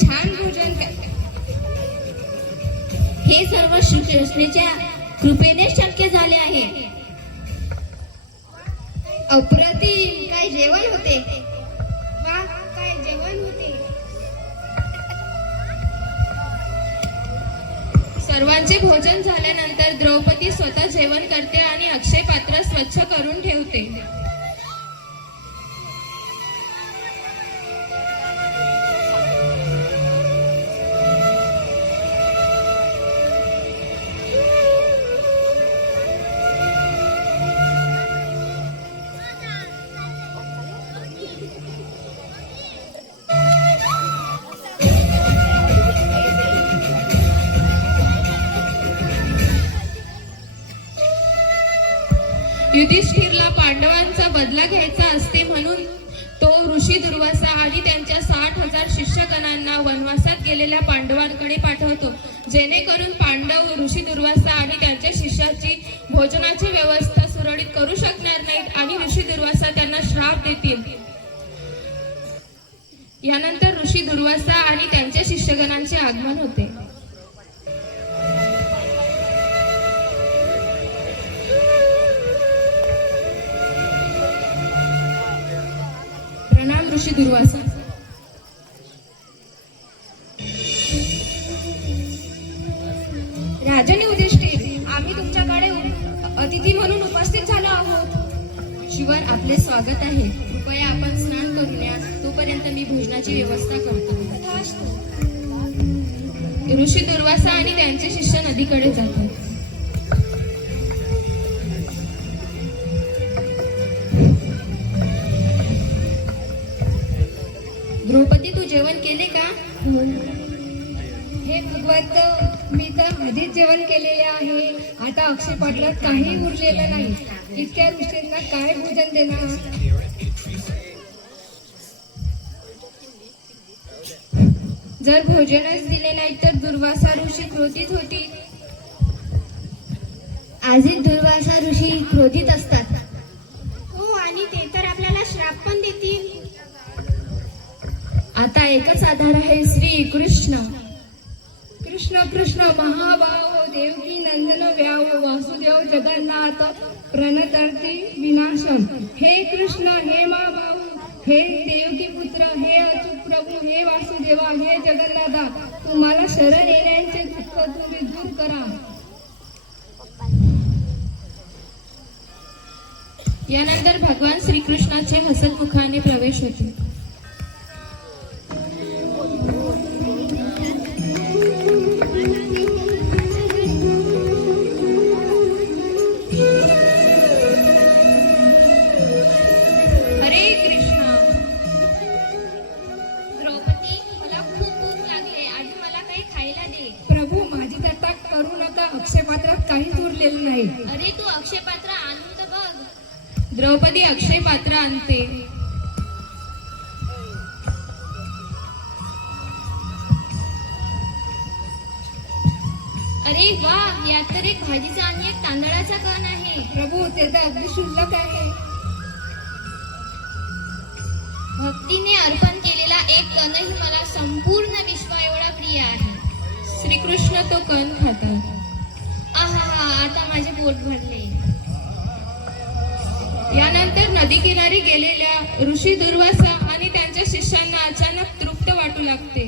छान भोजन हे सर्व श्रीकृष्णाच्या कृपेने शक्य झाले आहे. अप्रतिम, काय जेवण होते. वा, काय जेवण होते. सर्वांचे भोजन झाल्यानंतर द्रौपदी स्वतः जेवण करते आणि अक्षय पात्र स्वच्छ करून ठेवते. युधिष्ठिरला पांडवांचा बदला घ्यायचा असते म्हणून तो ऋषी दुर्वासा आणि त्यांच्या 60,000 शिष्यगणांना वनवासात गेलेल्या पांडवांकडे पाठवतो, जेणेकरून पांडव ऋषी दुर्वासा आणि त्यांच्या शिष्याची भोजनाची व्यवस्था सुरळीत करू शकणार नाहीत आणि ऋषी दुर्वासा त्यांना श्राप देतील. यानंतर ऋषी दुर्वासा आणि त्यांच्या शिष्यगणांचे आगमन होते. प्रणाम ऋषी दुर्वासा. राजन युधिष्ठिर, आम्ही तुमच्याकडे अतिथी म्हणून उपस्थित झालो आहोत. शिवर, आपले स्वागत आहे. कृपया आपण स्नान करूया, तोपर्यंत मी भोजनाची व्यवस्था करतो. ऋषी दुर्वासा आणि त्यांचे शिष्य नदीकडे जातात. द्रौपदी, तू जेवण केले का? हे भगवंत, मी तर आधीच जेवण केलेले आहे. आता अक्षय पात्रात काही उरलेलं नाही. इतक्या ऋषींना काय भोजन देणार. जर भोजनच दिले नाही तर दुर्वासा ऋषी क्रोधित होतील. आधीच दुर्वासा ऋषी क्रोधित असतात. हो, आणि ते तर आपल्याला श्राप पण देतील. आता एकच आधार आहे, श्री कृष्ण. कृष्ण कृष्ण महाभाव देवकी नंदन व्याव वासुदेव जगन्नाथ प्रणतर्ती विनाशन. हे कृष्ण, हे महाभाव, हे देवकी पुत्र, हे अच्युत प्रभू, हे वासुदेवा, हे जगन्नाथा, तुम्हाला शरण येण्याचे दुःख तुम्ही दूर करा. यानंतर भगवान श्रीकृष्णाचे हसतमुखाने प्रवेश होते. अक्षय पात्रात काहीच उरलेलं नाही. अरे, तू अक्षय पात्र आणून तर बघ. द्रौपदी अक्षय पात्र आणते. अरे वा, यात तर एक भाजीचा आणि एक तांदळाचा कण आहे. प्रभू, ते तर अगदी शुल्लक आहे. भक्तीने अर्पण केलेला एक कणही मला संपूर्ण विश्वा एवढा प्रिय आहे. श्रीकृष्ण तो कण खातात. आहा, आता माझे पोट भरले. यानंतर नदी किनारी गेलेल्या ऋषी दुर्वासा आणि त्यांच्या शिष्यांना अचानक तृप्त वाटू लागते.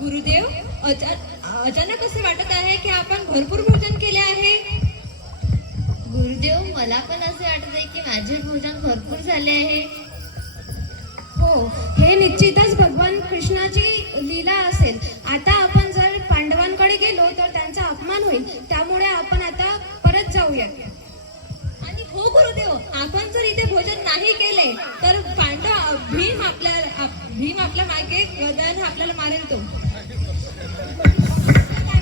गुरुदेव, अचानक असे वाटत आहे की आपण भरपूर भोजन केले आहे. गुरुदेव, मला पण असे वाटत आहे की माझे भोजन भरपूर झाले आहे. हो, हे निश्चितच भगवान कृष्णाची लीला असेल. आता आपण जर पांडवांकडे गेलो तर त्यांचा अपमान होईल. त्यामुळे आपण आता परत जाऊया. आणि हो गुरुदेव, आपण जर इथे भोजन नाही केले तर भीम आपल्या मागे गदाने आपल्याला मारेल तो.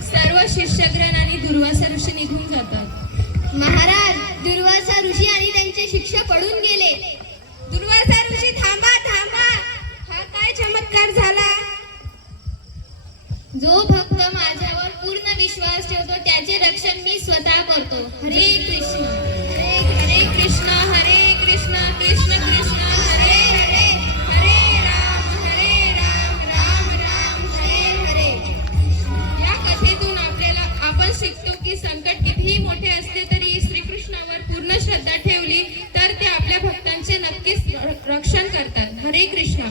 सर्व शिष्यगण आणि दुर्वासा ऋषी निघून जातात. महाराज, दुर्वासा ऋषी आणि त्यांचे शिष्य पडून गेले. दुर्वासा ऋषी, थांबा थांबा, हा काय चमत्कार झाला. जो भक्त माझ्यावर पूर्ण विश्वास ठेवतो त्याचे रक्षण मी स्वतः करतो. हरे कृष्ण. हरे कृष्ण हरे कृष्ण कृष्ण कृष्ण हरे हरे हरे राम राम राम हरे हरे. या कथेतून आपण शिकतो की संकट कितीही मोठे असले तरी श्रीकृष्णावर पूर्ण श्रद्धा ठेवली तर ते आपल्या भक्तांचे नक्कीच रक्षण करतात. हरे कृष्ण.